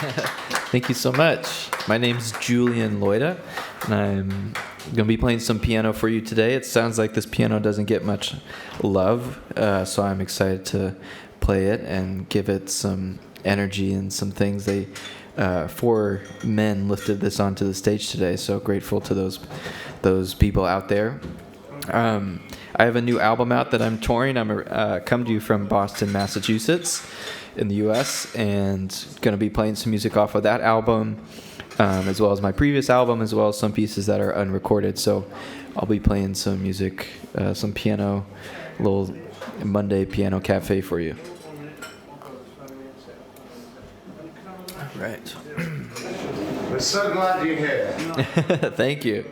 Thank you so much. My name's Julian Loida, and I'm going to be playing some piano for you today. It sounds like this piano doesn't get much love, so I'm excited to play it and give it some energy and some things. Four men lifted this onto the stage today, so grateful to those people out there. I have a new album out that I'm touring. I'm come to you from Boston, Massachusetts, in the U.S., and going to be playing some music off of that album, as well as my previous album, as well as some pieces that are unrecorded. So I'll be playing some music, some piano, little Monday piano cafe for you. All right. We're so glad you're here. Thank you.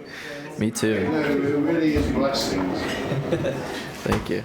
Me too. You know, it really is blessings. Thank you.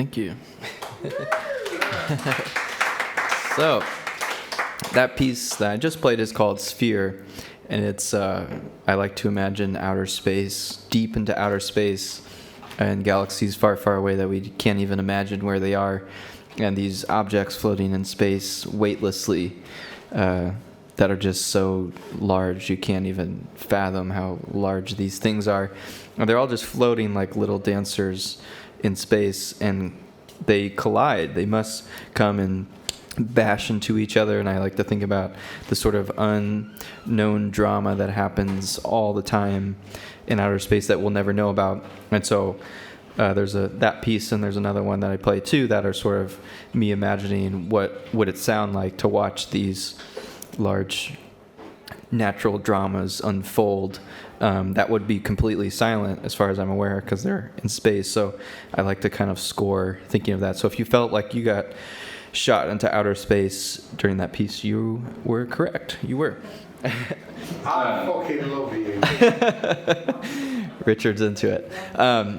Thank you. So, that piece that I just played is called Sphere, and it's, I like to imagine outer space, deep into outer space, and galaxies far, far away that we can't even imagine where they are, and these objects floating in space weightlessly, that are just so large you can't even fathom how large these things are. And they're all just floating like little dancers in space, and they collide. They must come and bash into each other, and I like to think about the sort of unknown drama that happens all the time in outer space that we'll never know about. And so there's that piece, and there's another one that I play too that are sort of me imagining what would it sound like to watch these large natural dramas unfold, that would be completely silent as far as I'm aware because they're in space. So I like to kind of score thinking of that. So if you felt like you got shot into outer space during that piece, you were correct. You were. I fucking love you. Richard's into it.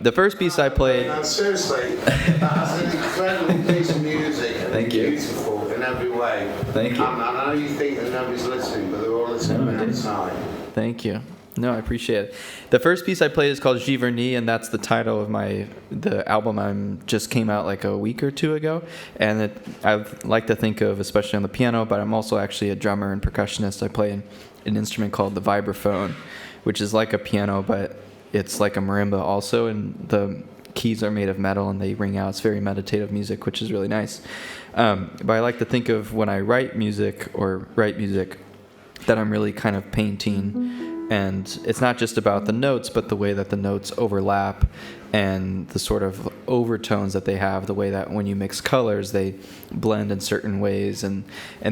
The first piece I played... No, seriously, that's an incredible piece of music. Thank you. Beautiful in every way. Thank you. I know you think that nobody's listening, but they're all listening No, I didn't. outside. Thank you. No, I appreciate it. The first piece I played is called Giverny, and that's the title of the album just came out like a week or two ago. And I like to think of, especially on the piano, but I'm also actually a drummer and percussionist. I play an instrument called the vibraphone, which is like a piano, but it's like a marimba also, and the keys are made of metal and they ring out. It's very meditative music, which is really nice. But I like to think of when I write music that I'm really kind of painting. And it's not just about the notes, but the way that the notes overlap and the sort of overtones that they have, the way that when you mix colors, they blend in certain ways and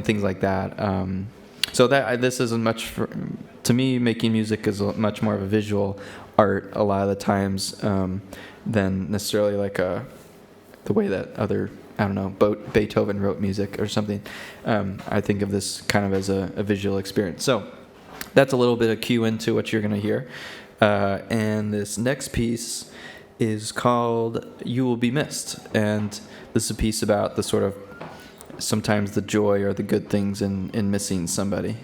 things like that. So this isn't much to me. Making music is much more of a visual art a lot of the times than necessarily like the way that other, I don't know, Beethoven wrote music or something. I think of this kind of as a visual experience. So that's a little bit of cue into what you're going to hear. And this next piece is called You Will Be Missed. And this is a piece about the sort of sometimes the joy or the good things in missing somebody.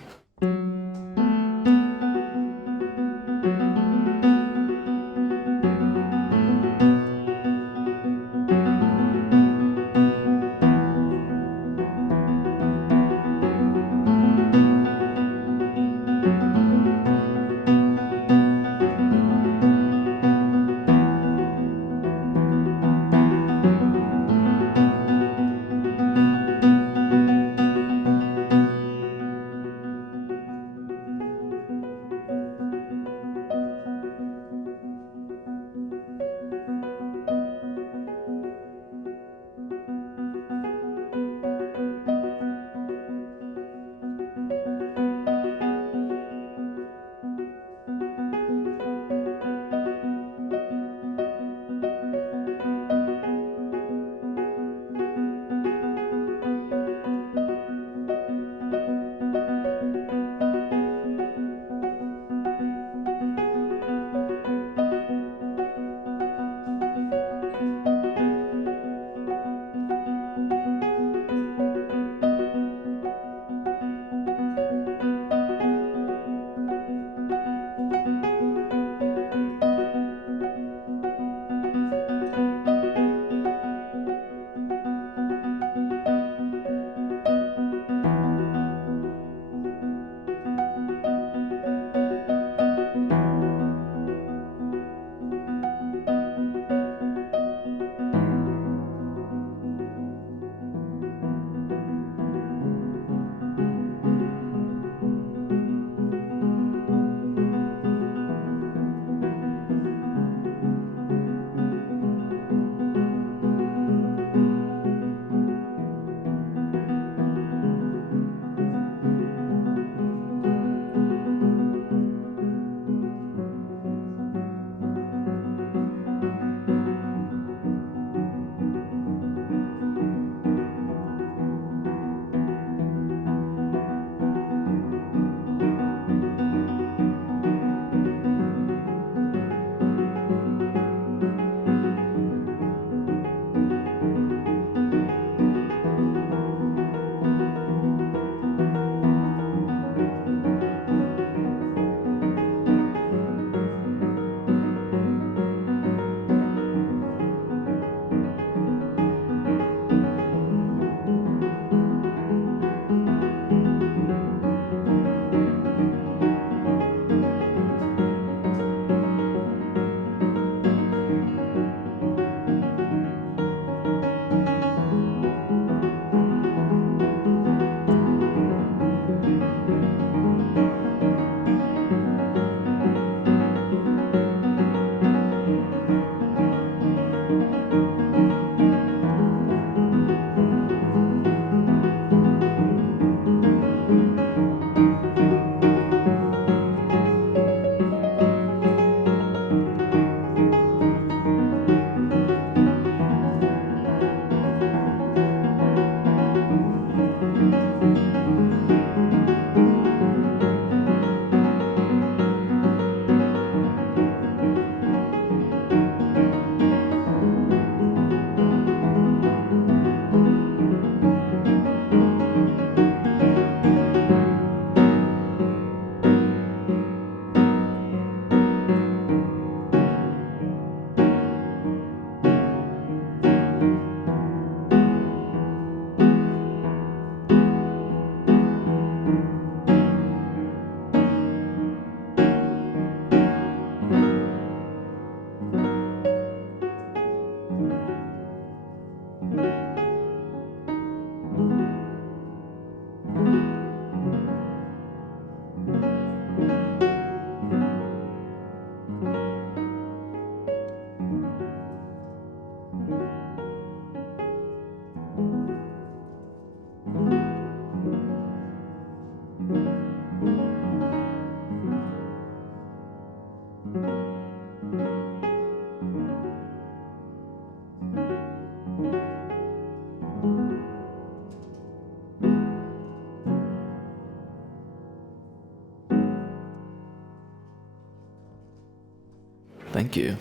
Thank you.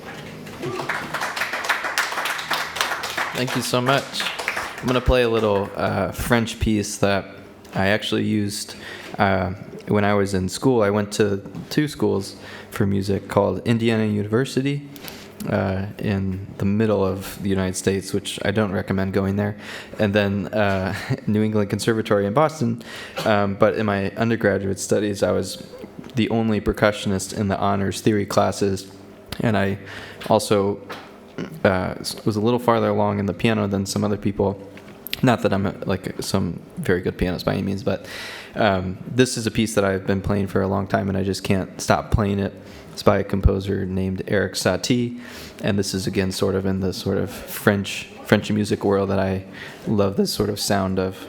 Thank you so much. I'm going to play a little French piece that I actually used when I was in school. I went to 2 schools for music called Indiana University in the middle of the United States, which I don't recommend going there, and then New England Conservatory in Boston. But in my undergraduate studies, I was the only percussionist in the honors theory classes, and I also was a little farther along in the piano than some other people. Not that I'm like some very good pianist by any means, but this is a piece that I've been playing for a long time, and I just can't stop playing it. It's by a composer named Eric Satie, and this is again sort of in the sort of French music world that I love this sort of sound of.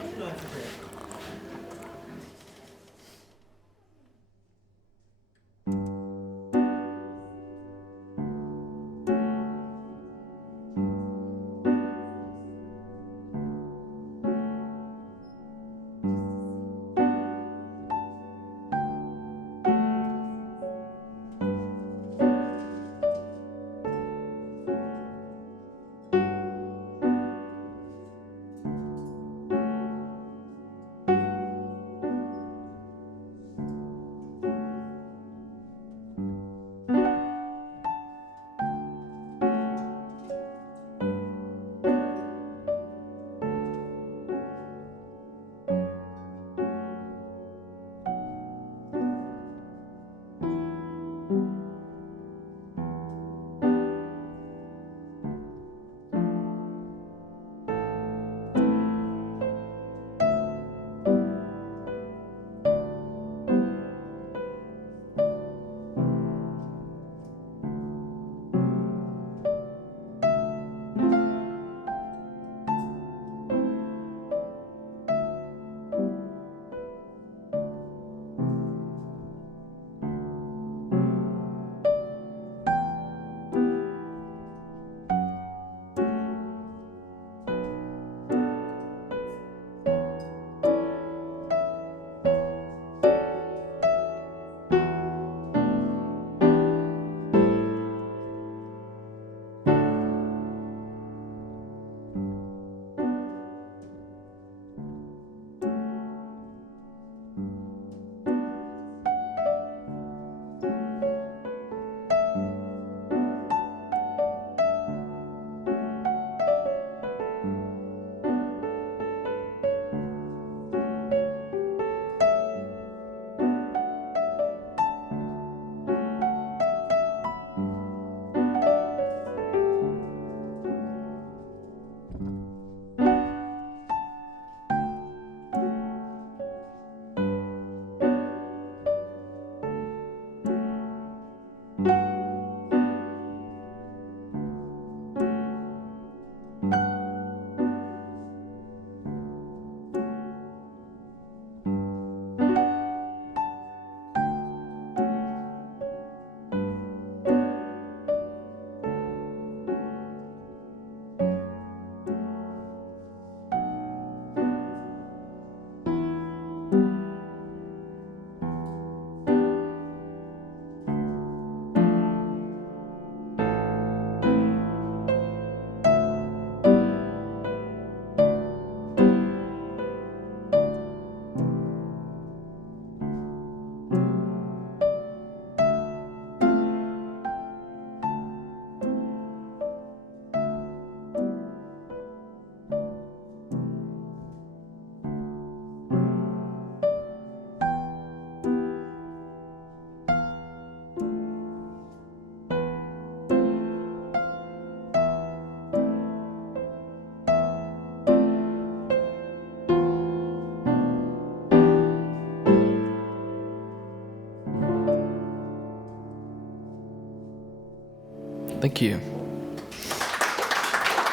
Thank you.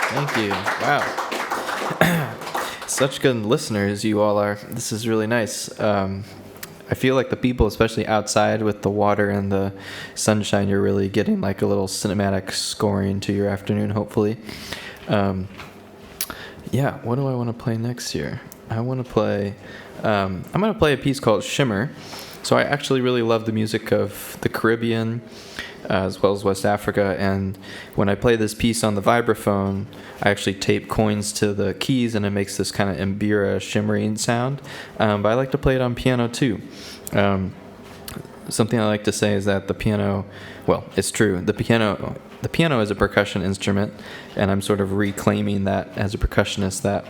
Thank you. Wow. Such good listeners you all are. This is really nice. I feel like the people, especially outside with the water and the sunshine, you're really getting like a little cinematic scoring to your afternoon, hopefully. Yeah, what do I want to play next year? I want to play, I'm going to play a piece called Shimmer. So I actually really love the music of the Caribbean as well as West Africa. And when I play this piece on the vibraphone, I actually tape coins to the keys, and it makes this kind of Mbira shimmering sound. But I like to play it on piano too. Something I like to say is that the piano, well, it's true. The piano is a percussion instrument, and I'm sort of reclaiming that as a percussionist, that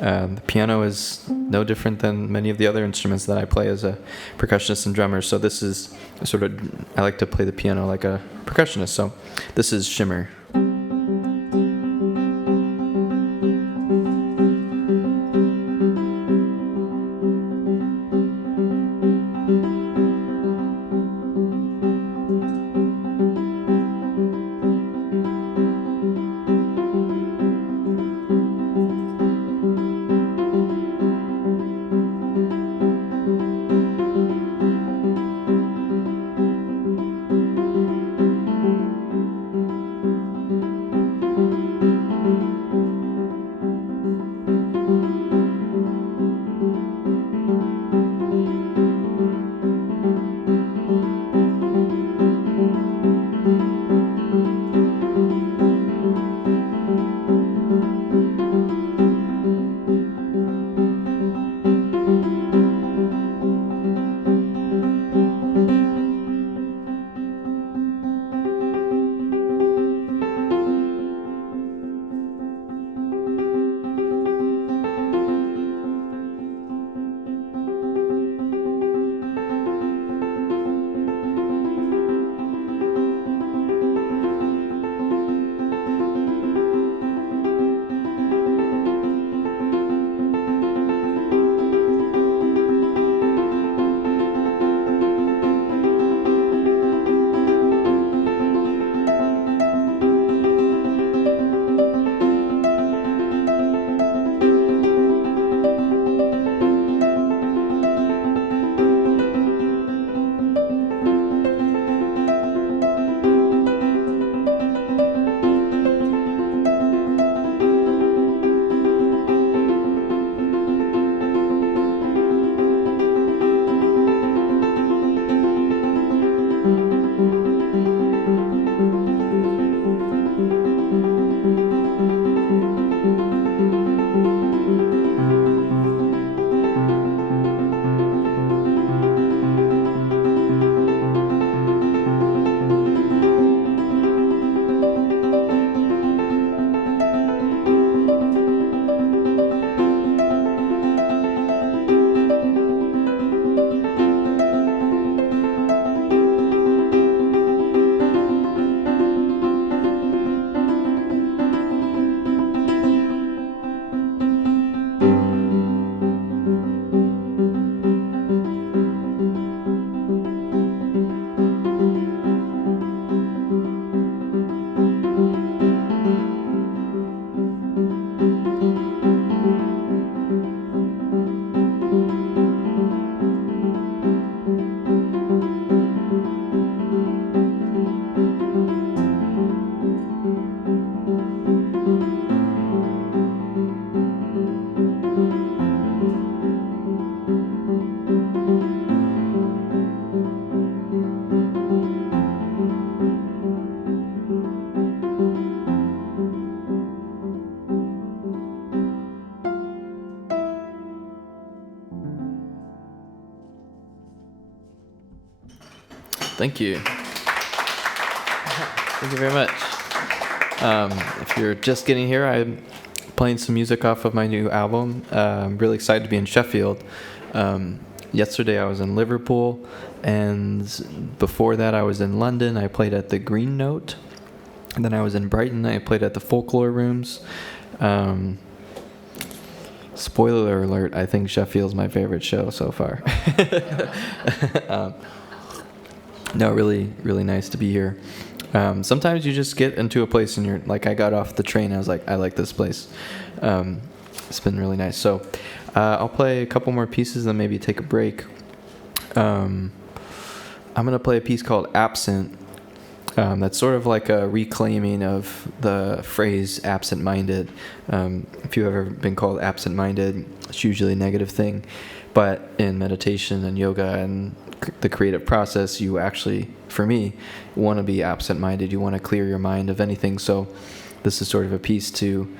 the piano is no different than many of the other instruments that I play as a percussionist and drummer. So this is sort of, I like to play the piano like a percussionist. So this is Shimmer. Thank you. Thank you very much. If you're just getting here, I'm playing some music off of my new album. I'm really excited to be in Sheffield. Yesterday I was in Liverpool, and before that I was in London. I played at the Green Note. And then I was in Brighton. I played at the Folklore Rooms. Spoiler alert, I think Sheffield's my favorite show so far. No, really, really nice to be here. Sometimes you just get into a place and you're like, I got off the train, I was like, I like this place. It's been really nice. So I'll play a couple more pieces, then maybe take a break. I'm going to play a piece called Absent. That's sort of like a reclaiming of the phrase absent-minded. If you've ever been called absent-minded, it's usually a negative thing. But in meditation and yoga and the creative process, you actually, for me, want to be absent-minded. You want to clear your mind of anything. So this is sort of a piece to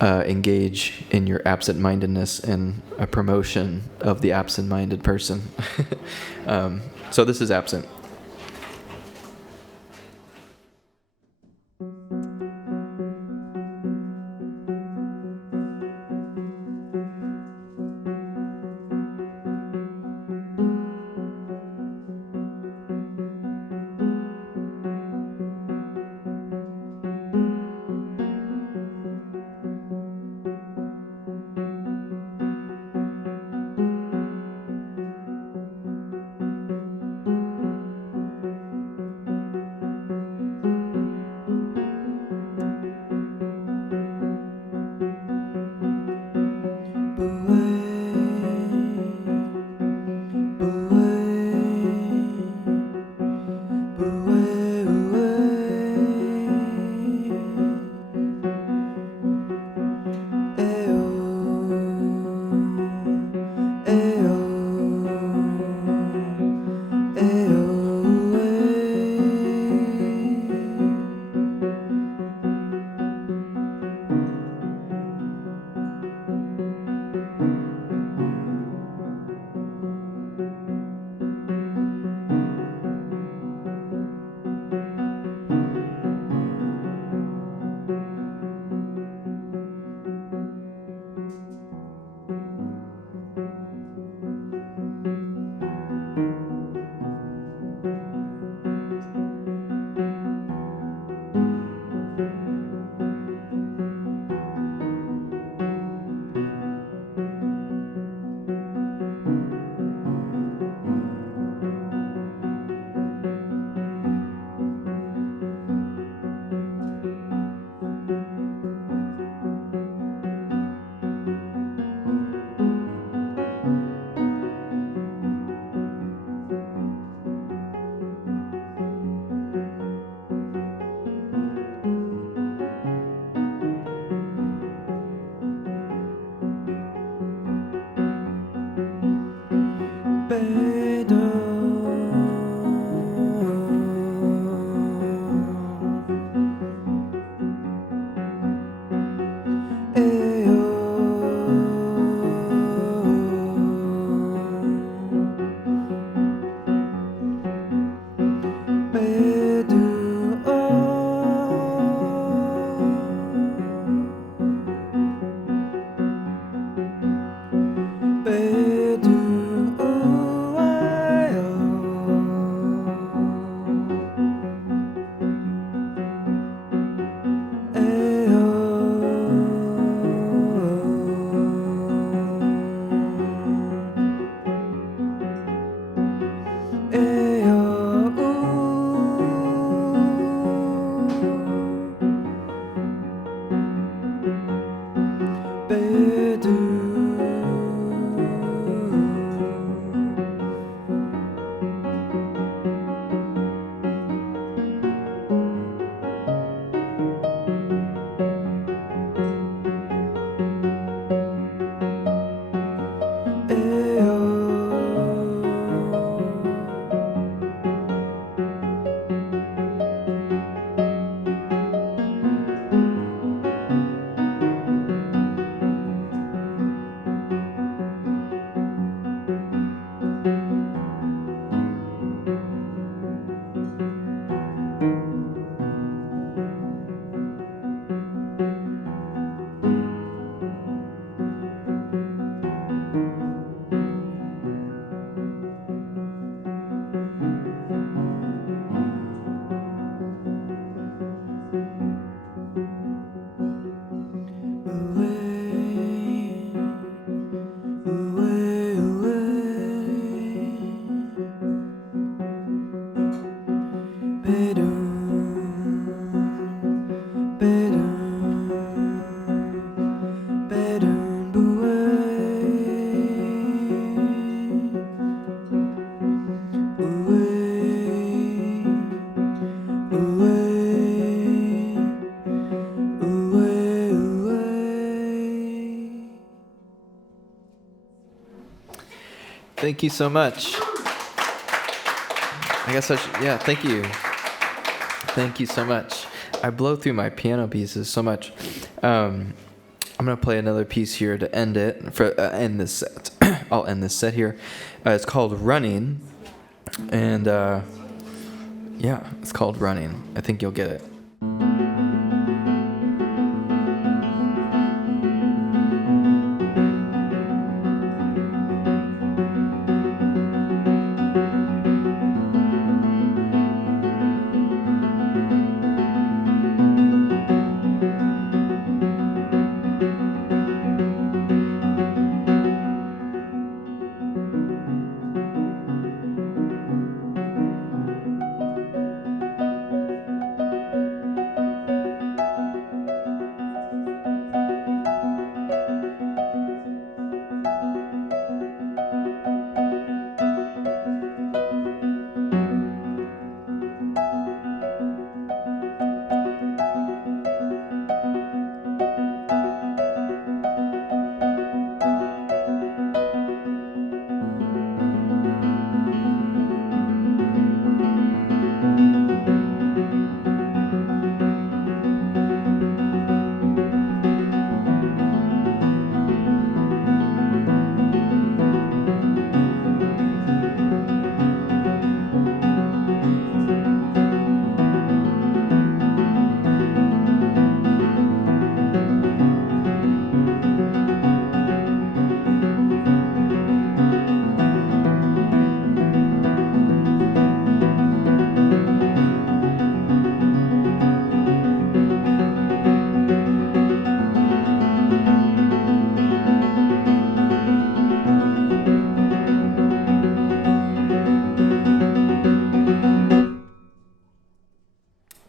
engage in your absent-mindedness and a promotion of the absent-minded person. So this is absent. Thank you so much. I guess I should, yeah, thank you. Thank you so much. I blow through my piano pieces so much. I'm going to play another piece here to end it, for end this set. I'll end this set here. It's called Running. And, yeah, it's called Running. I think you'll get it.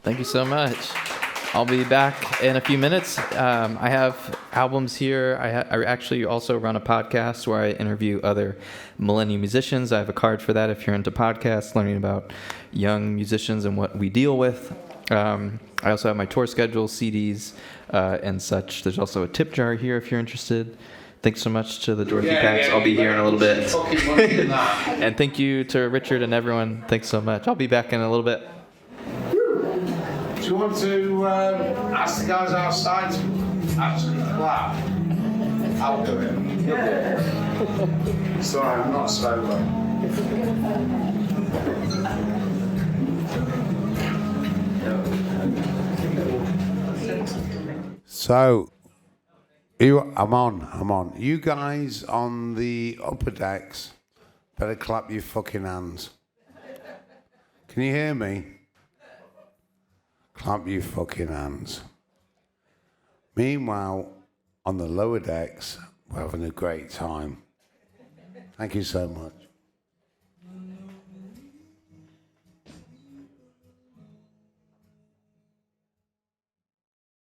Thank you so much. I'll be back in a few minutes. I have albums here. I actually also run a podcast where I interview other millennium musicians. I have a card for that if you're into podcasts, learning about young musicians and what we deal with. I also have my tour schedule, CDs, and such. There's also a tip jar here if you're interested. Thanks so much to the Dorothy Pax. I'll be here in a little bit. And thank you to Richard and everyone. Thanks so much. I'll be back in a little bit. Do you want to ask the guys outside to actually clap? I'll do it. You'll do it. Sorry, I'm not sober. So, I'm on. You guys on the upper decks better clap your fucking hands. Can you hear me? Clap your fucking hands. Meanwhile, on the lower decks, we're having a great time. Thank you so much.